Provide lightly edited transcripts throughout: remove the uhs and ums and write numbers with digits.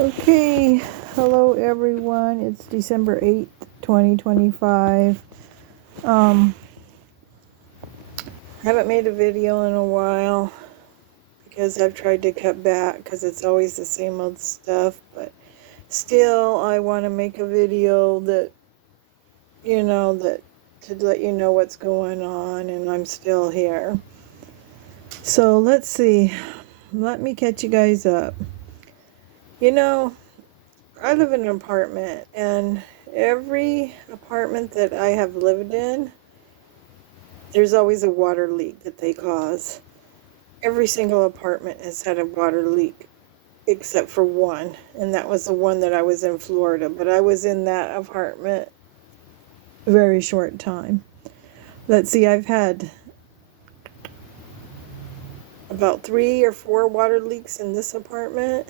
Okay, hello everyone. It's December 8th, 2025. I haven't made a video in a while because I've tried to cut back because it's always the same old stuff, but still I want to make a video that to let you know what's going on, and I'm still here. So let's see. Let me catch you guys up. I live in an apartment, and every apartment that I have lived in, there's always a water leak that they cause. Every single apartment has had a water leak except for one, and that was the one that I was in Florida, but I was in that apartment a very short time. Let's see, I've had about 3 or 4 water leaks in this apartment.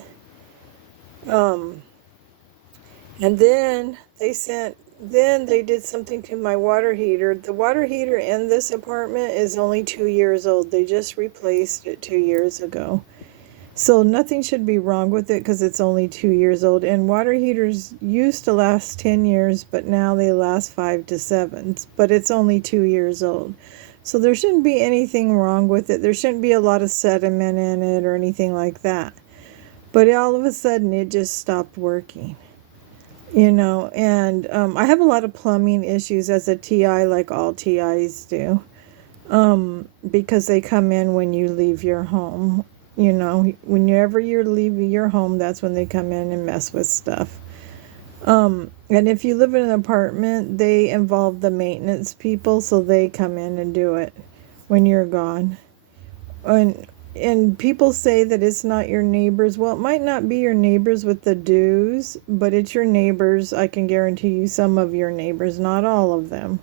And then they did something to my water heater. The water heater in this apartment is only 2 years old. They just replaced it 2 years ago. So nothing should be wrong with it because it's only 2 years old. And water heaters used to last 10 years, but now they last 5 to 7. But it's only 2 years old. So there shouldn't be anything wrong with it. There shouldn't be a lot of sediment in it or anything like that. But all of a sudden it just stopped working. And I have a lot of plumbing issues as a TI, like all TIs do, because they come in when you leave your home. Whenever you're leaving your home, that's when they come in and mess with stuff. And if you live in an apartment, they involve the maintenance people, so they come in and do it when you're gone. And people say that it's not your neighbors. Well, it might not be your neighbors with the dues, but it's your neighbors. I can guarantee you some of your neighbors, not all of them.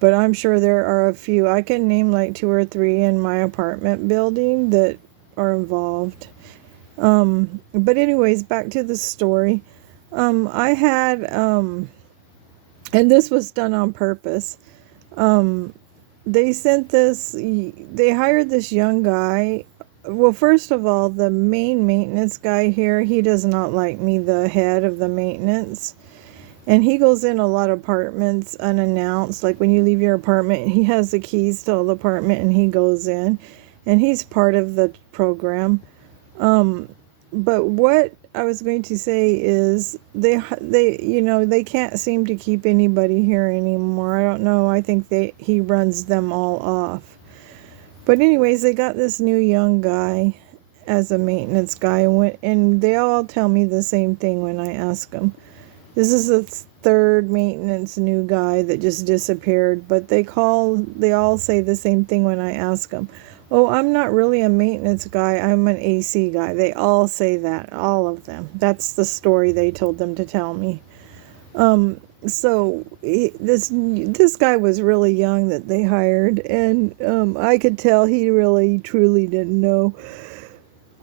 But I'm sure there are a few. I can name like 2 or 3 in my apartment building that are involved. But anyways, back to the story. I had, and this was done on purpose. They hired this young guy. Well, first of all, the main maintenance guy here, he does not like me, the head of the maintenance. And he goes in a lot of apartments unannounced. Like when you leave your apartment, he has the keys to the apartment and he goes in. And he's part of the program. But what I was going to say is they can't seem to keep anybody here anymore. I don't know. I think he runs them all off. But anyways, they got this new young guy as a maintenance guy, and they all tell me the same thing when I ask them. This is the third maintenance new guy that just disappeared, but they all say the same thing when I ask them. Oh, I'm not really a maintenance guy. I'm an AC guy. They all say that, all of them. That's the story they told them to tell me. So this guy was really young that they hired, and I could tell he really truly didn't know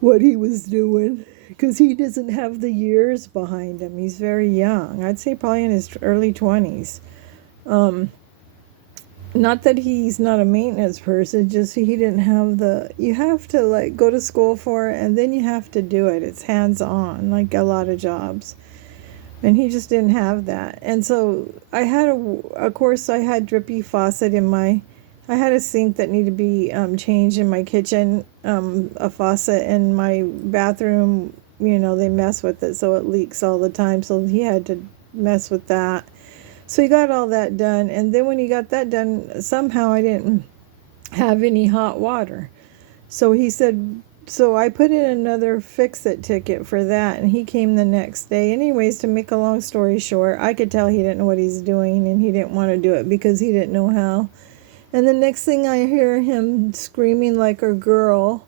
what he was doing because he doesn't have the years behind him. He's very young. I'd say probably in his early 20s. Not that he's not a maintenance person, just he didn't have you have to like go to school for it and then you have to do it. It's hands-on, like a lot of jobs. And he just didn't have that. And so I had of course I had drippy faucet I had a sink that needed to be changed in my kitchen, a faucet in my bathroom, they mess with it, so it leaks all the time. So he had to mess with that. So he got all that done, and then when he got that done, somehow I didn't have any hot water. So he said, so I put in another fix-it ticket for that, and he came the next day. Anyways, to make a long story short, I could tell he didn't know what he's doing, and he didn't want to do it because he didn't know how. And the next thing I hear him screaming like a girl,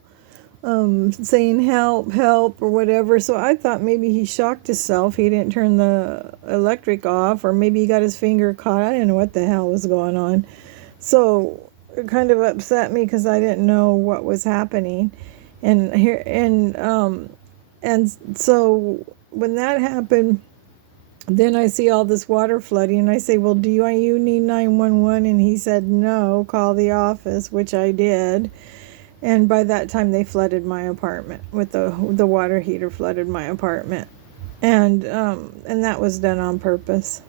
saying help, help, or whatever. So I thought maybe he shocked himself. He didn't turn the electric off, or maybe he got his finger caught. I didn't know what the hell was going on. So it kind of upset me because I didn't know what was happening. And so when that happened, then I see all this water flooding, and I say, well, do you need 911? And he said, no, call the office, which I did. And by that time, they flooded my apartment with the water heater flooded my apartment. and that was done on purpose.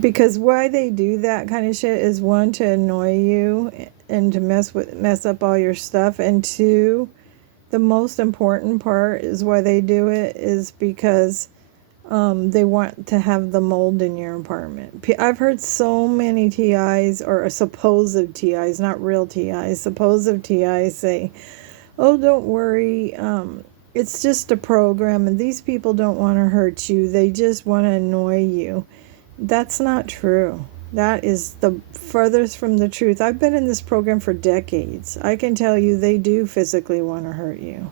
Because why they do that kind of shit is, one, to annoy you and to mess up all your stuff, and two, the most important part is why they do it is because they want to have the mold in your apartment. I've heard so many TIs, or supposed TIs, not real TIs, supposed TIs say, "Oh, don't worry, it's just a program, and these people don't want to hurt you. They just want to annoy you." That's not true. That is the furthest from the truth. I've been in this program for decades. I can tell you they do physically want to hurt you.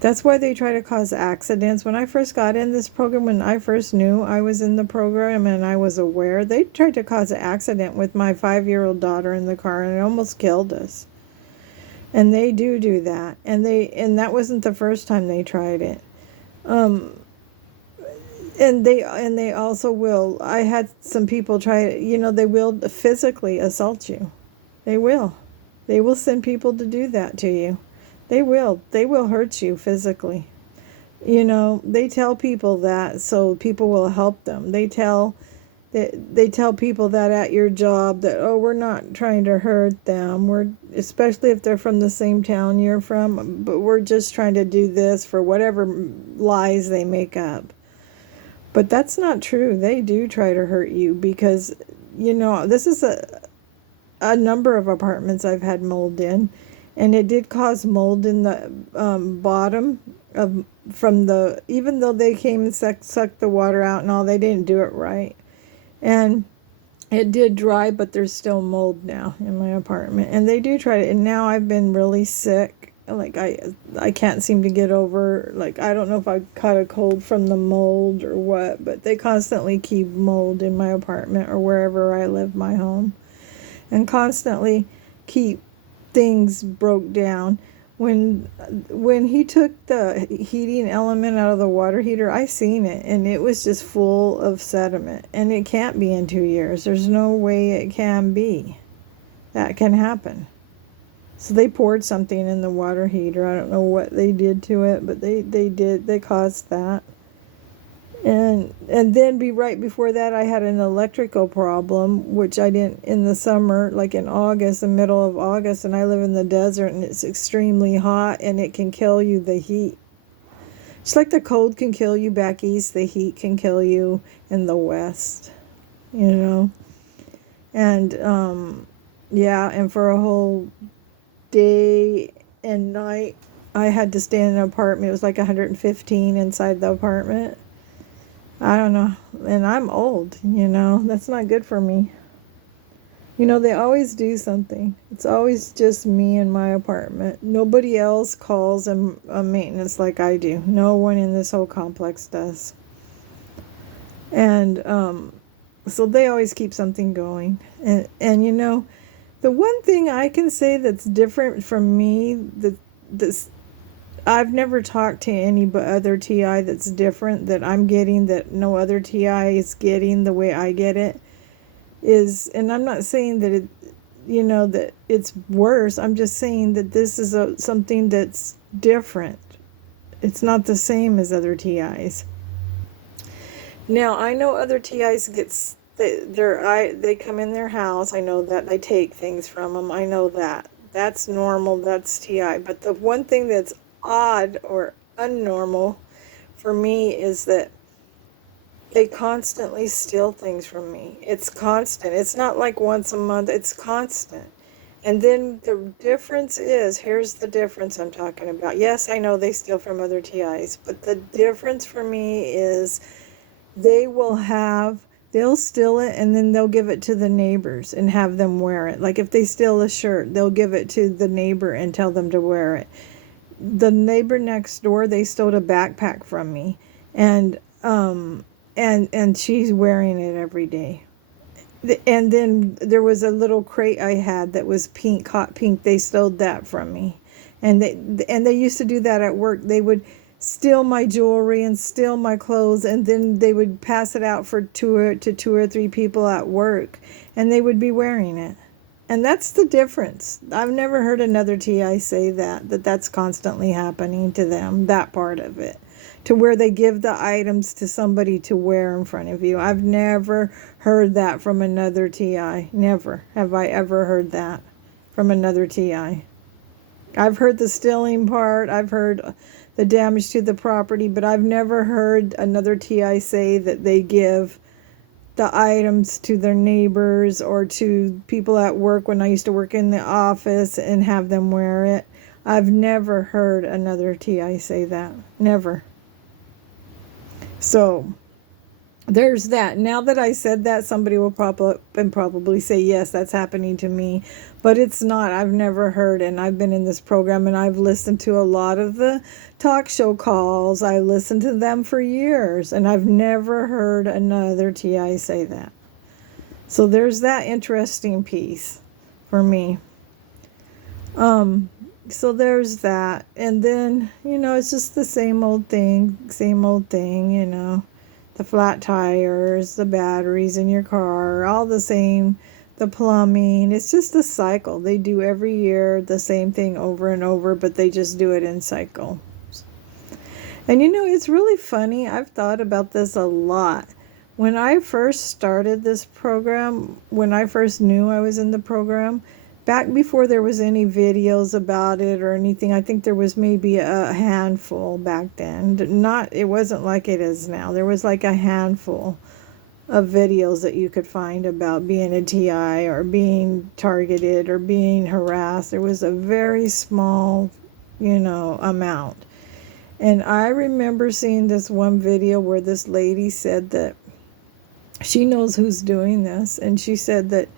That's why they try to cause accidents. When I first got in this program, when I first knew I was in the program and I was aware, they tried to cause an accident with my 5-year-old daughter in the car, and it almost killed us. And they do that. And that wasn't the first time they tried it. And they also will. I had some people try, they will physically assault you. They will. They will send people to do that to you. They will. They will hurt you physically. They tell people that so people will help them. They tell people that at your job that, "Oh, we're not trying to hurt them. Especially if they're from the same town you're from, but we're just trying to do this," for whatever lies they make up. But that's not true. They do try to hurt you because, this is a number of apartments I've had mold in, and it did cause mold in the bottom even though they came and sucked the water out and all, they didn't do it right. And it did dry, but there's still mold now in my apartment. And they do try to, and now I've been really sick. Like, I can't seem to get over, like, I don't know if I caught a cold from the mold or what, but they constantly keep mold in my apartment or wherever I live, my home, and constantly keep things broke down. When he took the heating element out of the water heater, I seen it, and it was just full of sediment, and it can't be in 2 years. There's no way it can be. That can happen. So they poured something in the water heater. I don't know what they did to it, but they caused that. And then right before that, I had an electrical problem, which I didn't in the summer, like in August, the middle of August, and I live in the desert, and it's extremely hot, and it can kill you, the heat. Just like the cold can kill you back east, the heat can kill you in the west, And, and for a whole day and night, I had to stay in an apartment. It was like 115 inside the apartment. I don't know. And I'm old, That's not good for me. They always do something. It's always just me in my apartment. Nobody else calls a maintenance like I do. No one in this whole complex does. And so they always keep something going. And the one thing I can say that's different from me, I've never talked to any but other TI that's different, that I'm getting, that no other TI is getting the way I get it, is, and I'm not saying that that it's worse. I'm just saying that this is something that's different. It's not the same as other TIs. Now, I know other TIs they come in their house. I know that they take things from them. I know that. That's normal. That's TI. But the one thing that's odd or unnormal for me is that they constantly steal things from me. It's constant. It's not like once a month. It's constant. And then the difference is, here's the difference I'm talking about. Yes, I know they steal from other TIs, but the difference for me is they'll steal it, and then they'll give it to the neighbors and have them wear it. Like if they steal a shirt, they'll give it to the neighbor and tell them to wear it. The neighbor next door, they stole a backpack from me, and she's wearing it every day. And then there was a little crate I had that was pink, hot pink. They stole that from me, and they used to do that at work. They would steal my jewelry and steal my clothes, and then they would pass it out for two or three people at work, and they would be wearing it. And that's the difference. I've never heard another TI say that's constantly happening to them, that part of it. to where they give the items to somebody to wear in front of you. I've never heard that from another TI. Never have I ever heard that from another TI. I've heard the stealing part. I've heard the damage to the property, but I've never heard another TI say that they give the items to their neighbors or to people at work when I used to work in the office and have them wear it. I've never heard another TI say that. Never. So there's that. Now that I said that, somebody will pop up and probably say, yes, that's happening to me. But it's not. I've never heard, and I've been in this program, and I've listened to a lot of the talk show calls. I listened to them for years, and I've never heard another TI say that. So there's that interesting piece for me. So there's that. And then, it's just the same old thing, the flat tires, the batteries in your car, all the same, the plumbing. It's just a cycle. They do every year the same thing over and over, but they just do it in cycles. And it's really funny. I've thought about this a lot. When I first started this program, when I first knew I was in the program, back before there was any videos about it or anything, I think there was maybe a handful back then. It wasn't like it is now. There was like a handful of videos that you could find about being a TI or being targeted or being harassed. There was a very small, amount. And I remember seeing this one video where this lady said that she knows who's doing this, and she said that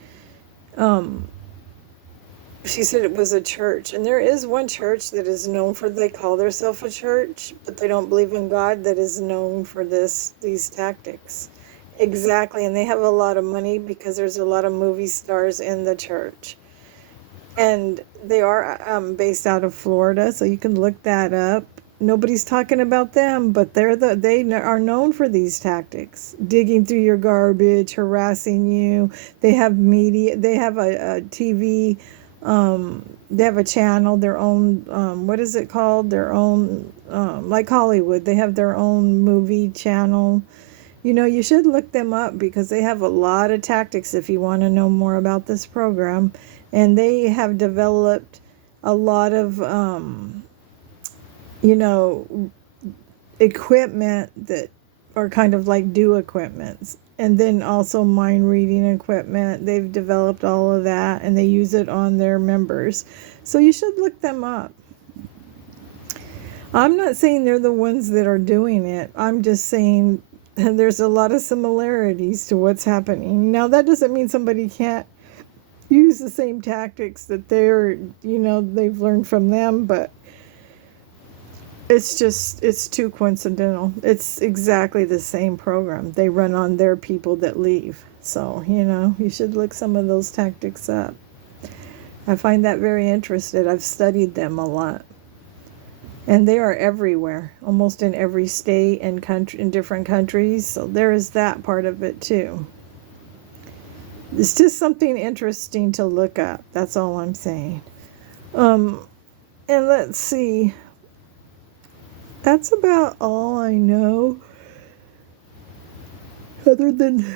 she said it was a church. And there is one church that is known for, they call themselves a church, but they don't believe in God, that is known for these tactics. Exactly. And they have a lot of money because there's a lot of movie stars in the church. And they are based out of Florida, so you can look that up. Nobody's talking about them, but they are known for these tactics. Digging through your garbage, harassing you. They have media, they have a TV, they have a channel, their own, what is it called? Their own, like Hollywood, they have their own movie channel. You should look them up because they have a lot of tactics if you want to know more about this program. And they have developed a lot of, equipment that are kind of like equipments. And then also mind reading equipment. They've developed all of that and they use it on their members. So you should look them up. I'm not saying they're the ones that are doing it. I'm just saying there's a lot of similarities to what's happening. Now, that doesn't mean somebody can't use the same tactics that they've learned from them, but it's too coincidental. It's exactly the same program. They run on their people that leave. So, you should look some of those tactics up. I find that very interesting. I've studied them a lot. And they are everywhere, almost in every state and country, in different countries. So there is that part of it too. It's just something interesting to look up. That's all I'm saying. And let's see. That's about all I know. Other than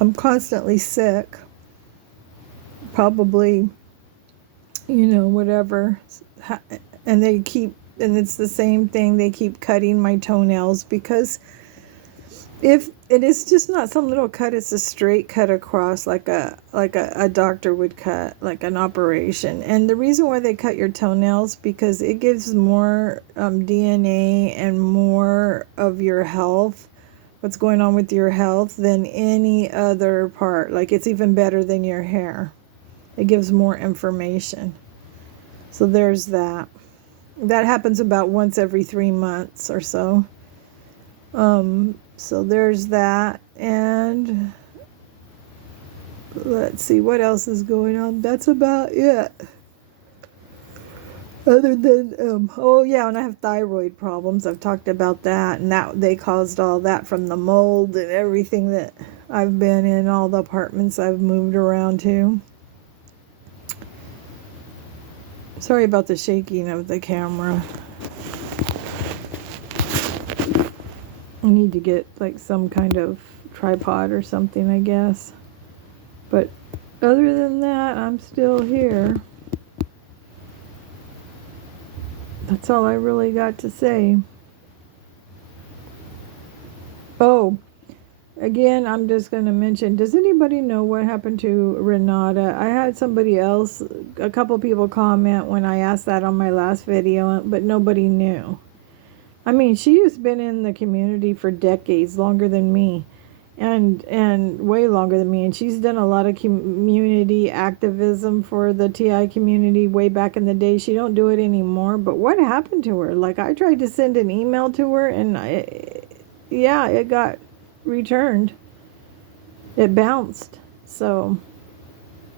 I'm constantly sick. Probably, whatever. And and it's the same thing. They keep cutting my toenails because if it is just not some little cut, it's a straight cut across like a doctor would cut, like an operation. And the reason why they cut your toenails, because it gives more DNA and more of your health, what's going on with your health, than any other part. Like, it's even better than your hair. It gives more information. So there's that. That happens about once every 3 months or so. So there's that. And let's see what else is going on. That's about it. Other than, and I have thyroid problems. I've talked about that. And that they caused all that from the mold and everything that I've been in, all the apartments I've moved around to. Sorry about the shaking of the camera. I need to get like some kind of tripod or something, I guess. But other than that, I'm still here. That's all I really got to say. Oh, again, I'm just going to mention, does anybody know what happened to Renata? I had somebody else, a couple people comment when I asked that on my last video, but nobody knew. I mean, she has been in the community for decades, longer than me, and way longer than me. And she's done a lot of community activism for the TI community way back in the day. She don't do it anymore. But what happened to her? Like, I tried to send an email to her, and it got returned. It bounced. So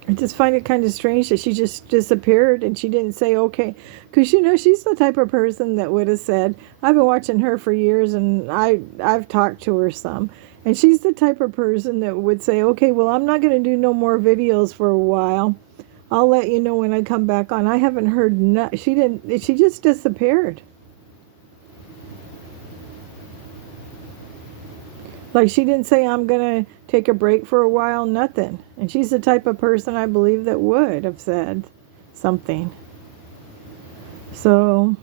I just find it kind of strange that she just disappeared and she didn't say okay. Because, she's the type of person that would have said, I've been watching her for years and I've talked to her some. And she's the type of person that would say, okay, well, I'm not going to do no more videos for a while. I'll let you know when I come back on. I haven't heard she just disappeared. Like, she didn't say, I'm going to take a break for a while, nothing. And she's the type of person I believe that would have said something. So,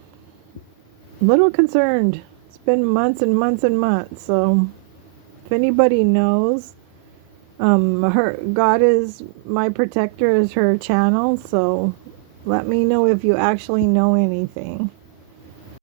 a little concerned. It's been months and months and months. So, if anybody knows, God is my protector is her channel. So, let me know if you actually know anything.